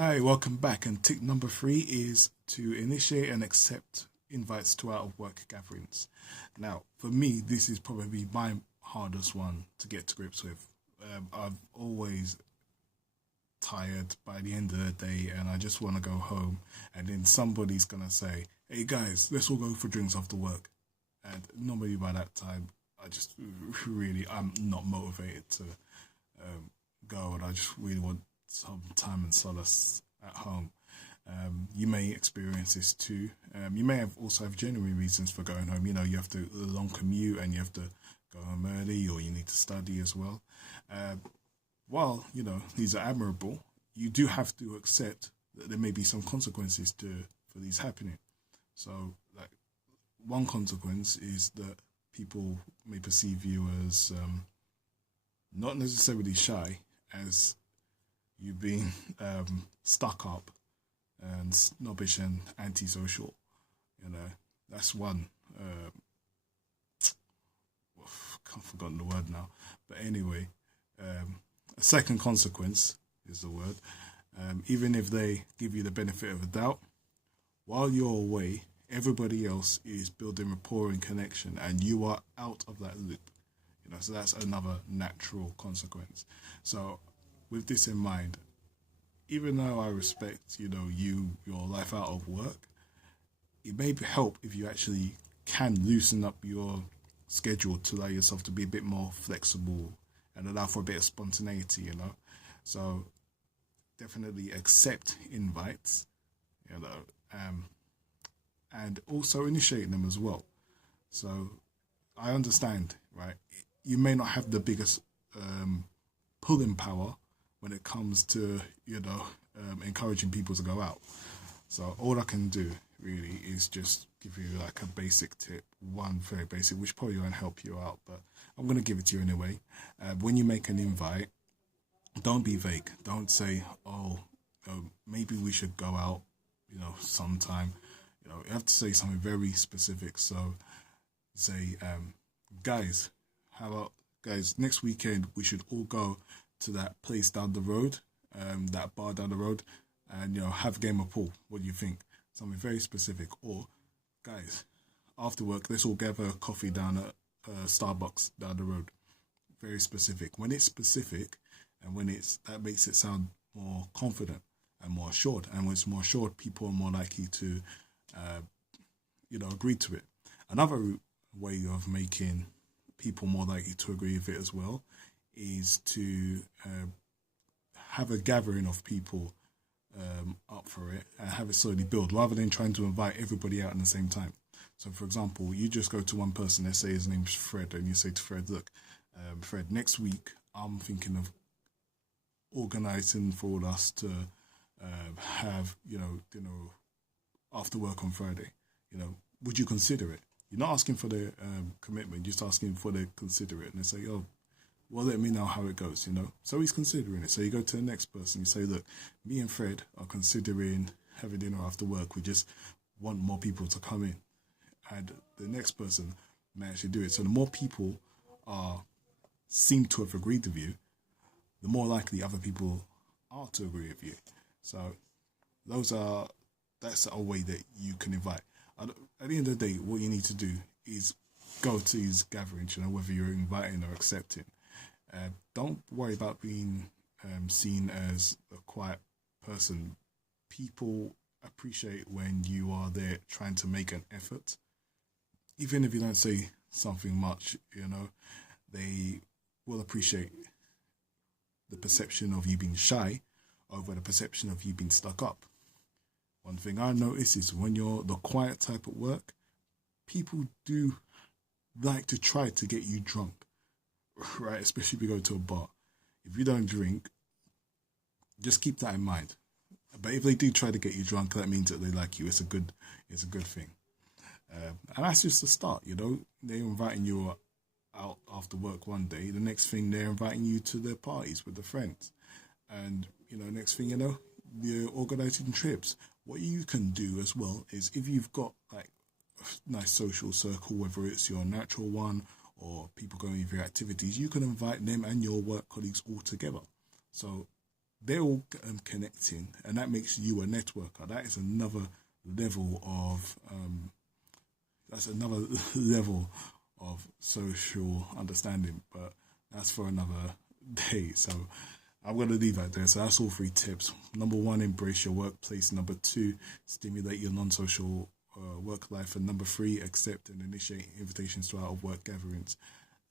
Hi, welcome back. And tip number three is to initiate and accept invites to out of work gatherings. Now, for me, this is probably my hardest one to get to grips with. I've always tired by the end of the day and I just want to go home. And then somebody's going to say, hey guys, let's all go for drinks after work. And normally by that time, I'm not motivated to go, and I just really want some time and solace at home. You may experience this too. You may also have genuine reasons for going home. You know, you have to a long commute and you have to go home early, or you need to study as well. While these are admirable, you do have to accept that there may be some consequences for these happening. So, like, one consequence is that people may perceive you as not necessarily shy, as you being stuck up and snobbish and antisocial. That's one. I've forgotten the word now. But anyway, a second consequence is the word. Even if they give you the benefit of the doubt, while you're away, everybody else is building rapport and connection, and you are out of that loop. So that's another natural consequence. So with this in mind, even though I respect, your life out of work, it may help if you actually can loosen up your schedule to allow yourself to be a bit more flexible and allow for a bit of spontaneity, So definitely accept invites, and also initiate them as well. So I understand, right? You may not have the biggest pulling power when it comes to, encouraging people to go out. So all I can do really is just give you like a basic tip, one very basic, which probably won't help you out, but I'm going to give it to you anyway. When you make an invite, don't be vague. Don't say, maybe we should go out, sometime. You have to say something very specific. So say, guys, next weekend we should all go to that place down the road, that bar down the road, and have a game of pool. What do you think? Something very specific. Or, guys, after work, let's all gather a coffee down at Starbucks down the road. Very specific. When it's specific, and that makes it sound more confident and more assured. And when it's more assured, people are more likely to, agree to it. Another way of making people more likely to agree with it as well is to have a gathering of people up for it and have it slowly build, rather than trying to invite everybody out at the same time. So, for example, you just go to one person, let's say his name's Fred, and you say to Fred, look, Fred, next week I'm thinking of organising for us to have, dinner after work on Friday. Would you consider it? You're not asking for the commitment, you're just asking for the consider it. And they say, well, let me know how it goes, So he's considering it. So you go to the next person, you say, look, me and Fred are considering having dinner after work. We just want more people to come in. And the next person may actually do it. So the more people seem to have agreed with you, the more likely other people are to agree with you. So that's a way that you can invite. At the end of the day, what you need to do is go to these gatherings, whether you're inviting or accepting. Don't worry about being seen as a quiet person. People appreciate when you are there trying to make an effort. Even if you don't say something much, they will appreciate the perception of you being shy over the perception of you being stuck up. One thing I notice is when you're the quiet type at work, people do like to try to get you drunk, right? Especially if you go to a bar. If you don't drink, just keep that in mind. But if they do try to get you drunk, that means that they like you. It's a good thing. And that's just the start, They're inviting you out after work one day. The next thing, they're inviting you to their parties with the friends. And, next thing you know, you're organising trips. What you can do as well is, if you've got like a nice social circle, whether it's your natural one or people going with your activities, you can invite them and your work colleagues all together. So they're all connecting, and that makes you a networker. That is another level of that's another level of social understanding, but that's for another day. So I'm going to leave that there. So that's all 3 tips. Number 1, embrace your workplace. Number 2, stimulate your non-social work life. And number 3, accept and initiate invitations to out-of-work gatherings.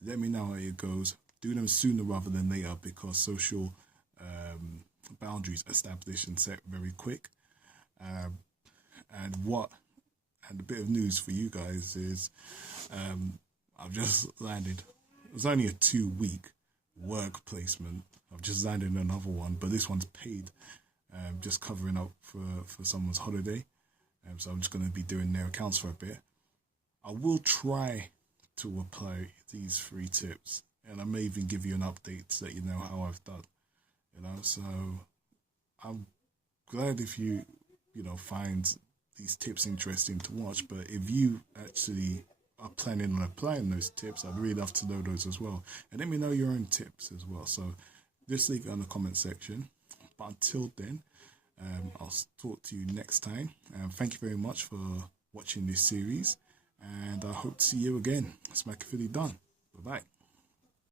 Let me know how it goes. Do them sooner rather than later, because social boundaries established and set very quick. And a bit of news for you guys is I've just landed. It was only a 2-week work placement. I've just landed another one, but this one's paid, just covering up for someone's holiday. So I'm just going to be doing their accounts for a bit. I will try to apply these 3 tips, and I may even give you an update to let you know how I've done. So I'm glad if you find these tips interesting to watch. But if you actually are planning on applying those tips, I'd really love to know those as well. And let me know your own tips as well. So just leave it in the comment section. But until then, I'll talk to you next time. Thank you very much for watching this series, and I hope to see you again. It's Machiavelli done. Bye-bye.